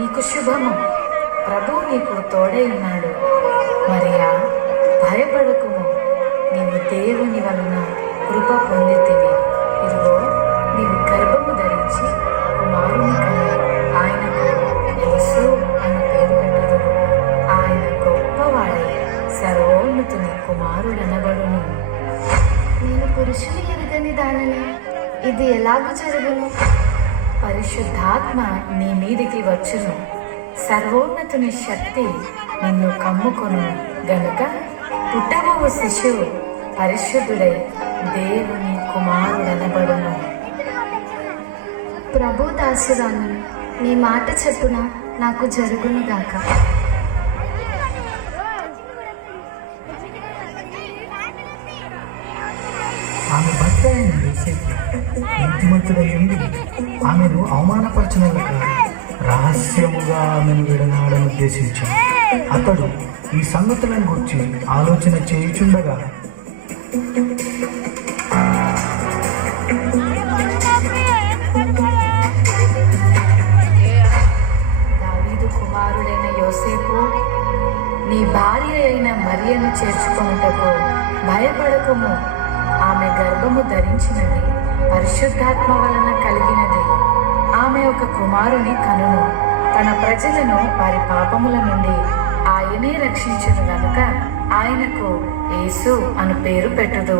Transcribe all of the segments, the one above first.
నీకు శుభము, ప్రభు నీకు తోడై ఉన్నాడు. మరియా, భయపడకుము, నీవు దేవుని వలన కృప పొందితివి. ఇదిగో, నీవు గర్భము ధరించి కుమారుని కని ఆయనకు యేసు అని పేరు పెట్టెదవు. ఆయన గొప్పవాడై సర్వోన్నతుని కుమారుడనబడును. నేను పురుషుని ఎరుగని దానిని, ఇది ఎలాగూ జరుగును? పరిశుద్ధాత్మ నీ మీదికి వచ్చును, సర్వోన్నతుని శక్తి నిన్ను కమ్ముకొను గనుక పుట్టబోవు శిశువు పరిశుద్ధుడై దేవుని కుమారుడనబడును. ప్రభు దాసురాను, నీ మాట చెప్పున నాకు జరుగును గాక. ఆమె భర్త అయిన యోసేపు నీతిమంతుడై ఉండి ఆమెను అవమానపరచనగా రహస్యముగా ఆమెను విడనాడని ఉద్దేశించి అతడు ఈ సంగతులను గురించి ఆలోచన చేయుచుండగా దావీదు కుమారుడైన యోసేపు, నీ భార్య అయిన మరియను చేర్చుకొనుటకు భయపడకము. ఆమె గర్భము ధరించినది పరిశుద్ధాత్మ వలన కలిగినది. ఆమె ఒక కుమారుని కనును. తన ప్రజలను వారి పాపముల నుండి ఆయనే రక్షించును గనుక ఆయనకు యేసు అను పేరు పెట్టుదు.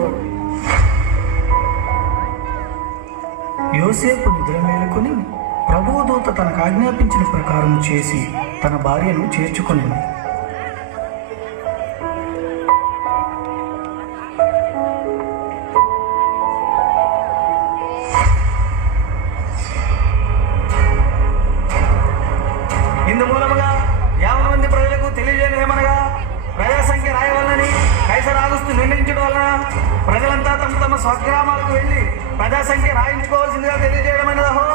యోసేపు నిద్ర మేలుకొని ప్రభువు దూత తనకు ఆజ్ఞాపించిన ప్రకారం చేసి తన భార్యను చేర్చుకొనెను. ఇందు మూలముగా 50 మంది ప్రజలకు తెలియజేయమనగా, ప్రజా సంఖ్య రాయవలనని కైసర్ ఆగస్తు నిర్ణయించడం వలన ప్రజలంతా తమ తమ స్వగ్రామాలకు వెళ్ళి ప్రజా సంఖ్య రాయించుకోవాల్సిందిగా తెలియజేయడమైనదహో.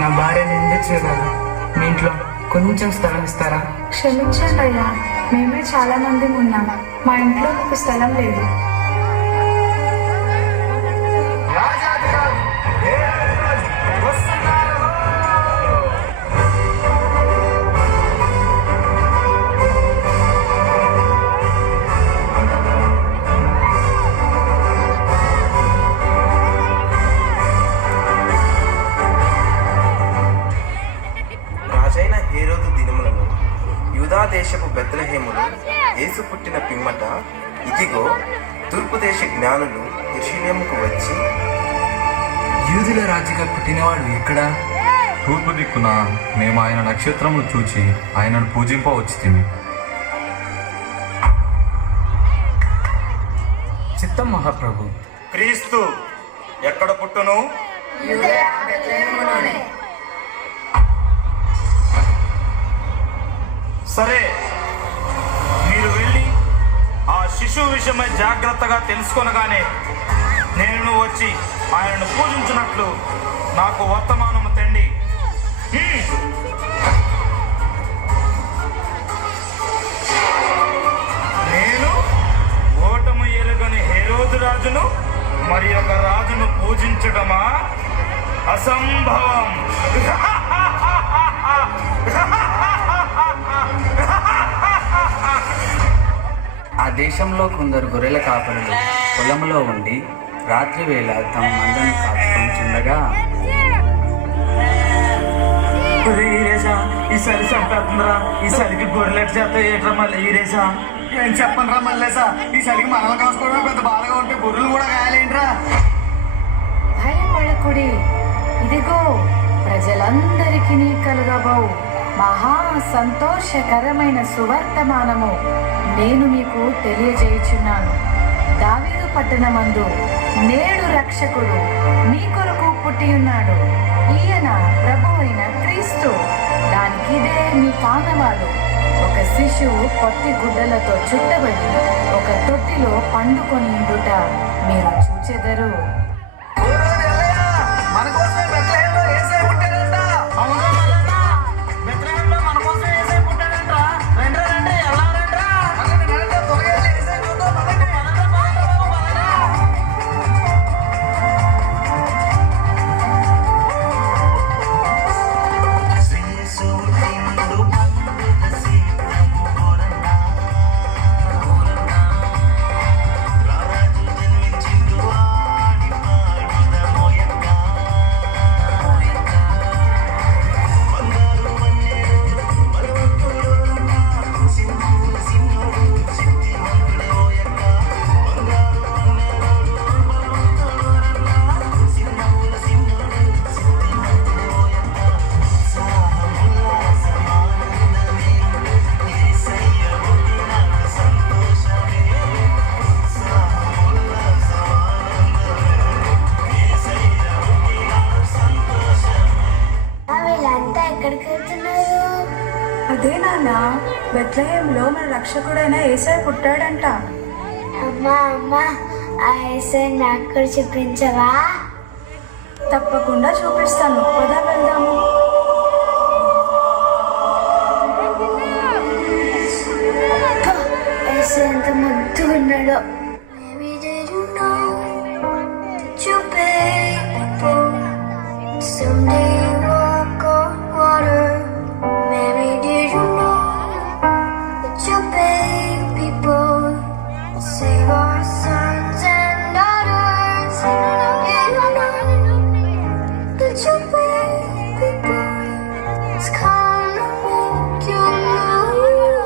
నా భార్య నిందించగలరు, మీ ఇంట్లో కొంచెం స్థలం ఇస్తారా? క్షమించండి అయ్యా, మేమే చాలా మంది ఉన్నాం, మా ఇంట్లో మీకు స్థలం లేదు. హేరోదు దినములను యూదా దేశపు బెత్లెహేములో యేసు పుట్టిన పిమ్మట, ఇదిగో, తూర్పు దేశ జ్ఞానులు యెరూషలేముకు వచ్చి, యూదుల రాజుగా పుట్టినవాడు ఎక్కడా? తూర్పు దిక్కున మేము ఆయన నక్షత్రమును చూచి ఆయనను పూజింపవచ్చితిమి. చిత్తం మహాప్రభు. క్రీస్తు ఎక్కడ పుట్టును? సరే, మీరు వెళ్ళి ఆ శిశువు విషయమై జాగ్రత్తగా తెలుసుకొనగానే నేను వచ్చి ఆయనను పూజించినట్లు నాకు వర్తమానము తెండి. నేను ఓటము ఎరుగని హేరోదు రాజును మరి ఒక రాజును పూజించడమా? అసంభవం. ఆ దేశంలో కొందరు గొర్రెల కాపరులు పొలంలో ఉండి రాత్రి వేళ తమ మందను కాచుకొనిచుండగా ఈరేసా ఈ చలి చంపేస్తుందిరా. ఈ చలికి గొర్రెలెట్ చేస్తా ఏట్రా మళ్ళీ ఈరేసా. ఏం చెప్పను రా మళ్ళేసా, ఈ చలికి మనల్ని కాసుకోవడం పెద్ద బాధగా ఉంటే గొర్రెలు కూడా కాయాలేంట్రా. భయపడకుడి, ఇదిగో ప్రజలందరికీ కలుగబో మహా సంతోషకరమైన సువర్తమానము నేను మీకు తెలియజేయుచున్నాను. దావీదు పట్టణమందు నేడు రక్షకుడు మీ కొరకు పుట్టి ఉన్నాడు. ఈయన ప్రభు అయిన క్రీస్తు. దానికిదే మీ కానవాలు. ఒక శిశువు పొత్తి గుడ్డలతో చుట్టబడి ఒక తొట్టిలో పండుకొని ఉండుట మీరు చూచెదరు. మన కోసమే బెత్లెహేంలో యేసయ్య పుట్టాడంట. అవునా మల్లన్న? బెత్లెహేంలో మన కోసం యేసయ్య పుట్టాడంట. రండి రండి, ఎలా రండ్రా? పదండి, నడండి, త్వరగా వెళ్ళి యేసయ్య చూద్దాం. పదండి. పదండి, పదండి బాబు, పదండి. వీళ్ళంతా ఎక్కడికి వెళ్తున్నారు? అదే నాన్న, బెత్లెహేంలో మన రక్షకుడైన యేసయ్య పుట్టాడంట. అమ్మా అమ్మా, ఆ యేసయ్య నాకు కూడా చూపించవా? తప్పకుండా చూపిస్తాను, పద వెళ్దాము. యేసయ్య ఎంత ముద్దుగా ఉన్నాడో. Someday you walk on water. Mary, did you know that your baby boy will save our sons and daughters? Did you know that your baby boy is come to make you new?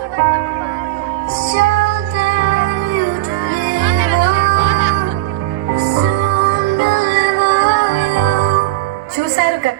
This child that you deliver will soon deliver you. చూశారు కదా.